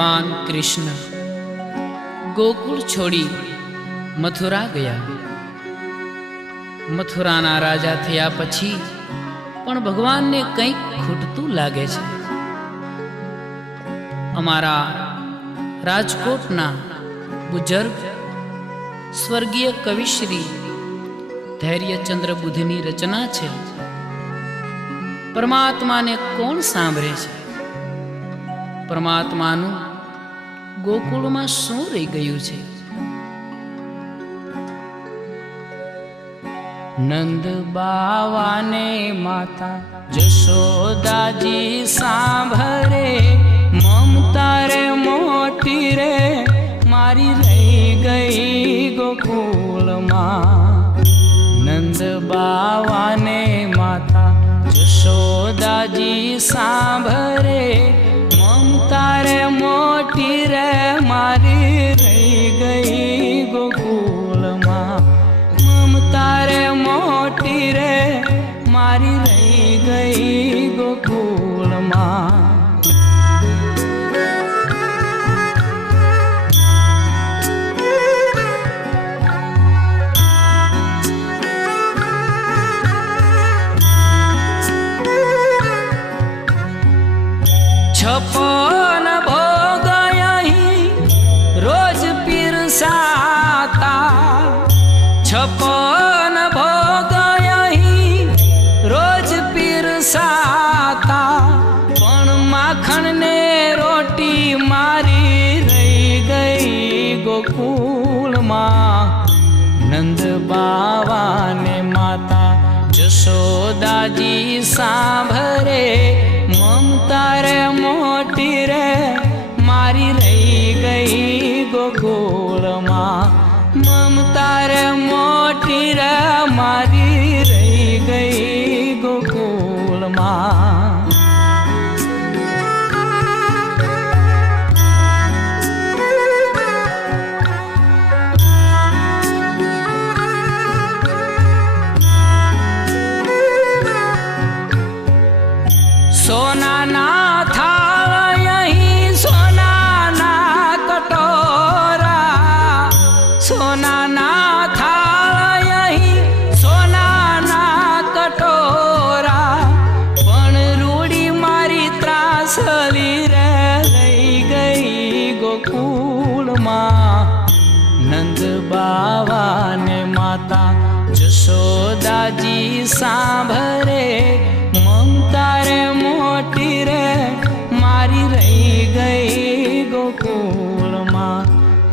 ભગવાન કૃષ્ણ ગોકુળ છોડી મથુરા ગયા. મથુરાના રાજા થયા પછી પણ ભગવાનને કંઈક ખૂટતું લાગે છે. અમારા રાજકોટના બુજર્ગ સ્વર્ગીય કવિશ્રી ધૈર્યચંદ્ર બુદ્ધની રચના છે. પરમાત્માને કોણ સાંભળે છે? પરમાત્માનું ગોકુળમાં શું રહી ગયું છે? નંદ બાવાને માતા જશોદાજી સાંભળે, મમતા રે મોટી રે મારી રહી ગઈ ગોકુળમાં. નંદ બાવાને માતા જશોદાજી સાંભળે, મમતા રે મોટી રે મારી રહી ગઈ ગોકુળમાં. મમતા રે મોટી રે મારી રહી ગઈ ગોકુળમાં. છપન ભોગ અહીં રોજ પીરસાતા, છપન ભોગ અહીં રોજ પીરસાતા, પણ માખણ ને રોટી મારી રહી ગઈ ગોકુળમાં. નંદ બાવાને માતા જશોદાજી સાંભળે, મમતા રે મોટી રે મારી રહી ગઈ ગોકુળમાં. મમતા રે મોટી રે મારી રહી ગઈ ગોકુળમાં. સોનાના થાળ અહીં સોનાના કટોરા, સોનાના થાળ અહીં સોનાના કટોરા, પણ રૂડી મારી ત્રાસલી રે રહી ગઈ ગોકુળમાં. નંદ બાવાને માતા જશોદાજી સાંભળે, મમતા રે મોટી રે મારી રહી ગઈ ગોકુળમાં.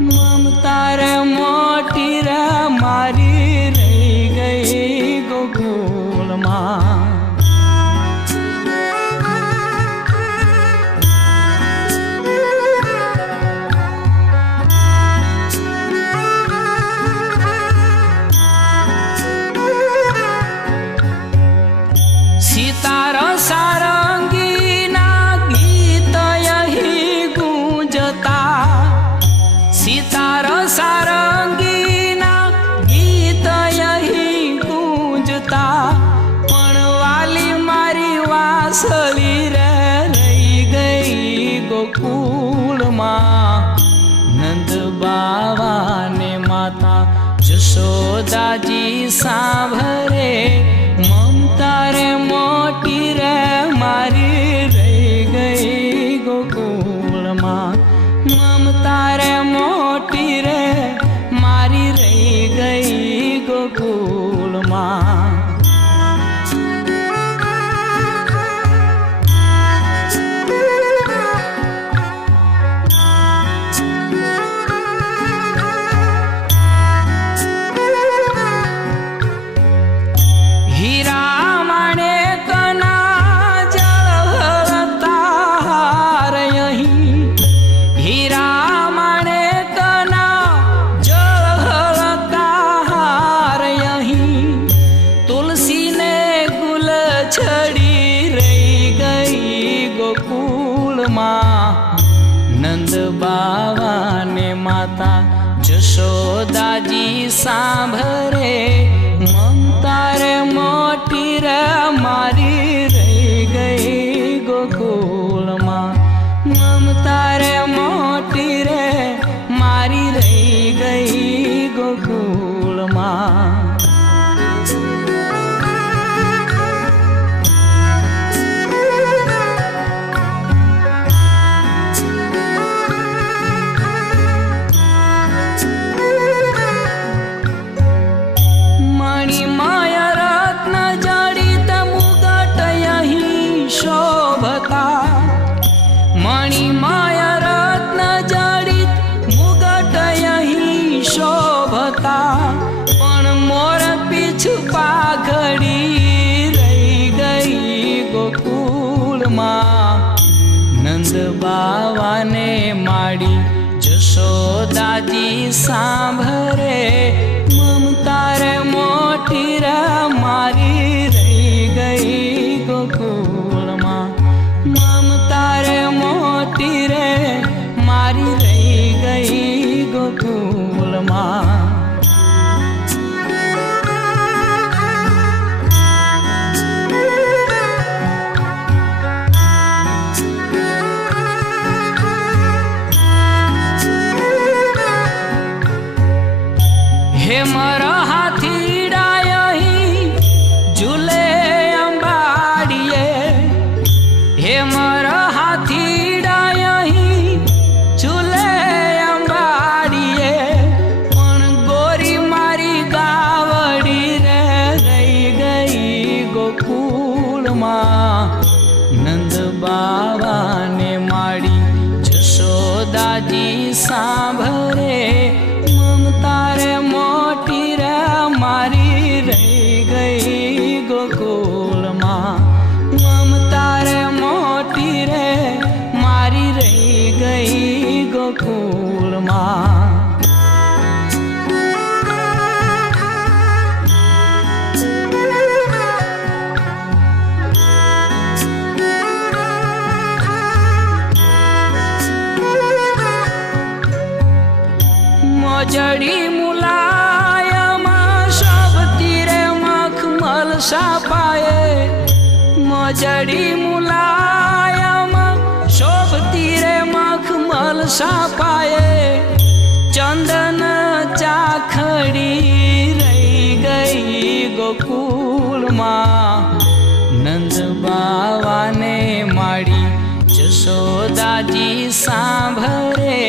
મમતા રે મોટી રે મારી રહી ગઈ ગોકુળમાં. સિતાર સારંગીના ગીત અહીં ગુંજતા, સિતાર સારંગીના ગીત અહીં ગુંજતા, પણ વાલી મારી વાસળી રે રહી ગઈ ગોકુળમાં. નંદ બાવાને માતા જશોદાજી સાંભળે, મમતા રે મોટી રે મારી રહી ગઈ ગોકુળમાં. મમતા રે મોટી રે મારી રહી ગઈ ગોકુળમાં. હીરા માણેકના જળહળતા હાર અહીં, હીરા માણેકના જળહળતા હાર અહીં, તુલસીને ગુલ છડી રહી ગઈ ગોકુળમાં. નંદ બાવાને માતા જશોદાજી સાંભળે, મમતા રે મોટી રે મારી રહી ગઈ ગોકુળમાં. મમતા રે મારી રહી ગઈ ગોકુળમાં. મણિમાય રત્ન જડિત મુગટ અહીં શોભતા, પણ મોર પીછુ પાઘડી રહી ગઈ ગોકુળમાં. નંદ બાવાને માડી જશોદાજી સાંભળે, મમતા રે મોટી રે મારી રહી ગઈ ગોકુળમાં. મમતા રે મોટી રે મારી રહી ગઈ ગોકુળમાં. હે મારા હાથીડા અહીં ઝૂલે અંબાડીએ, હે મારા હાથીડા અહીં ઝૂલે અંબાડીએ, પણ ગોરી મારી ગાવડી રે રહી ગઈ ગોકુળમાં. નંદ બાવાને માડી જશોદાજી સાંભળે, મમતા રે મોટી રે મારી રહી ગઈ ગોકુળમાં. મમતા રે મોટી રે મારી રહી ગઈ ગોકુળમાં. મોજડી મુલાયમાં શોભતી રે મખમલ સાપાએ, મોજડી મુલાયમાં શોભતી રે મખમલ સાપાએ, ચંદન ચાખડી રહી ગઈ ગોકુળમાં. નંદ બાવાને માડી જશોદાજી સાંભળે,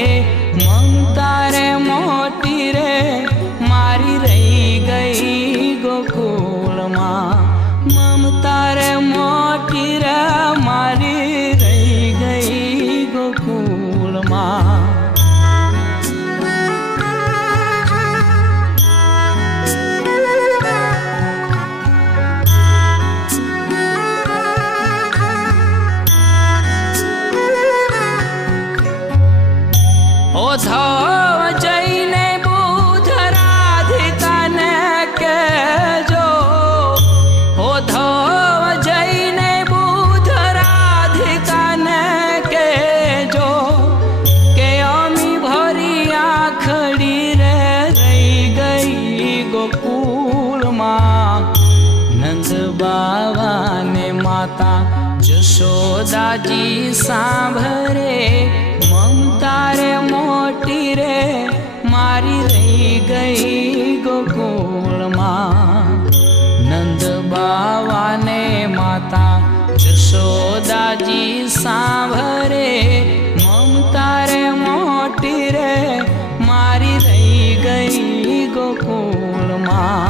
મમતા રે મોટી રે મારી રહી ગઈ ગોકુળમાં. મમતા રે મોટી રે મારી રહી ગઈ ગોકુળમાં. ઓધવ જઈને બુધ રાધિકાને કહેજો, ઓધવ જઈને બુધ રાધિકાને કહેજો, કે અમી ભરી આખડી રે રહી ગઈ ગોકુળમાં. નંદ બાવાને માતા જશોદાજી સાંભળે, મમતા રે મોટી રે મારી રહી ગઈ ગોકુળમાં. નંદ બાવાને માતા જશોદાજી સાંભળે, મમતા રે મોટી રે મારી રહી ગઈ ગોકુળમાં.